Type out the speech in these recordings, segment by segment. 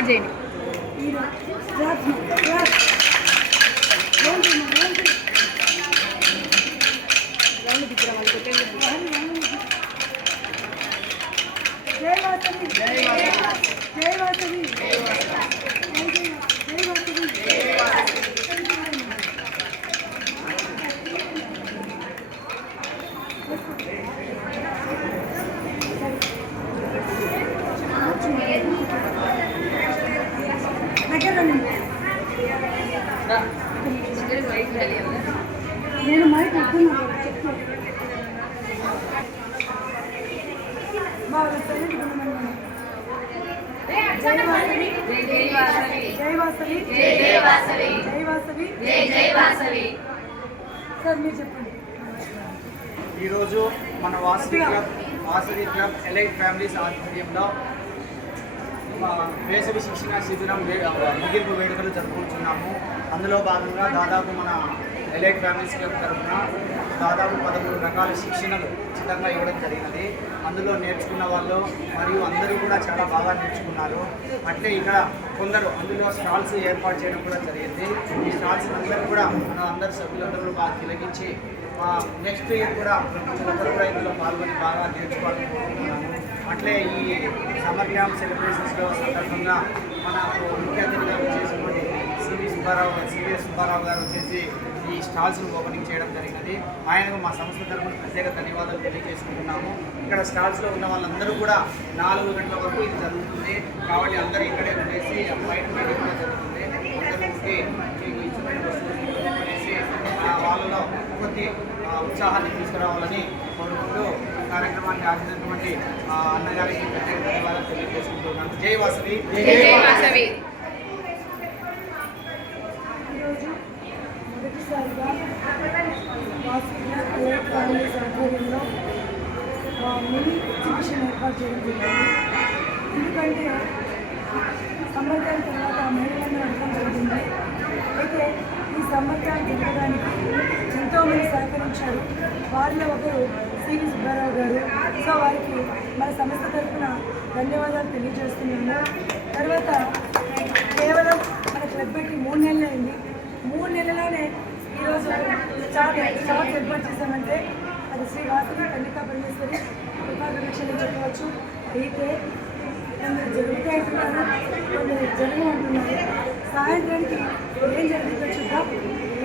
Start చేయండి. నేను mic ఈరోజు మన వాసవి క్లబ్ ఎలైట్ ఫ్యామిలీస్ ఆధ్వర్యంలో వేసవి శిక్షణ శిబిరం ముగింపు వేడుకలు జరుపుకుంటున్నాము. అందులో భాగంగా దాదాపు మన ఎలైట్ ఫ్యామిలీస్ క్లబ్ తరఫున దాదాపు 13 రకాల శిక్షణలు ఉచితంగా ఇవ్వడం జరిగినది. అందులో నేర్చుకున్న వాళ్ళు మరియు అందరూ కూడా చాలా బాగా నేర్చుకున్నారు. అంటే ఇక్కడ కొందరు అందులో స్టాల్స్ ఏర్పాటు చేయడం కూడా జరిగింది. ఈ స్టాల్స్ అందరూ కూడా మన అందరు సభ్యులందరూ బాగా తిలగించి నెక్స్ట్ ఇయర్ కూడా ఒకరు కూడా ఇందులో పాల్గొని బాగా నేర్చుకోవాలని కోరుకుంటున్నాను. అట్లే ఈ సమ్మర్ క్యాంప్ సెలబ్రేషన్స్లో సందర్భంగా మన ముఖ్య అతిథిగా వచ్చేసినటువంటి సివిఎస్ సుబ్బారావు గారు వచ్చేసి ఈ స్టాల్స్ను ఓపెనింగ్ చేయడం జరిగినది. ఆయనకు మా సంస్థ తరఫున ప్రత్యేక ధన్యవాదాలు తెలియజేసుకుంటున్నాము. ఇక్కడ స్టాల్స్లో ఉన్న వాళ్ళందరూ కూడా 4 గంటల వరకు ఇది జరుగుతుంది కాబట్టి అందరూ ఇక్కడే ఉండేసి బయట మీటింగ్ కూడా జరుగుతుంది. అందరూ ఉంటే మీకు ఇష్టమైన వస్తువులు కొనేసి వాళ్ళలో కొద్ది ఉత్సాహాన్ని తీసుకురావాలని కోరుకుంటూ కార్యక్రమాన్ని ఆశించినటువంటి అన్నగారికి ప్రత్యేక ధన్యవాదాలు తెలియజేసుకుంటున్నాను. జై వాసవి. మొదటిసారిగా ఫ్యామిలీస్ ఆధ్వర్యంలో మినీ ఎగ్జిబిషన్ ఏర్పాటు చేయడం జరిగింది. ఎందుకంటే సమ్మర్ క్యాంప్ తర్వాత మహిళలను అడగడం జరిగింది. అయితే ఈ సమ్మర్ క్యాంప్ జరగడానికి ఎంతోమంది సహకరించారు. వారిలో ఒకరు సివి సుబ్బారావు గారు. సో వారికి మన సంస్థ తరఫున ధన్యవాదాలు తెలియజేస్తున్నాము. తర్వాత కేవలం మన క్లబ్ పెట్టి 3 నెలలు అయింది. 3 నెలల్లోనే ఈరోజు చాలా షాప్స్ ఏర్పాటు చేశామంటే అది శ్రీ వాసవి కన్యకా పరమేశ్వరి కృపాకరక్షణ చెప్పవచ్చు. అయితే కొందరు జరుగుతాయంటున్నారు, కొందరు జరుగు అంటున్నారు. సాయంత్రానికి ఏం జరుగుతుందో చూద్దాం.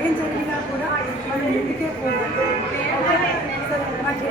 ఏం జరిగినా కూడా మనం ముందుకే పోదాం. సరే, మాకు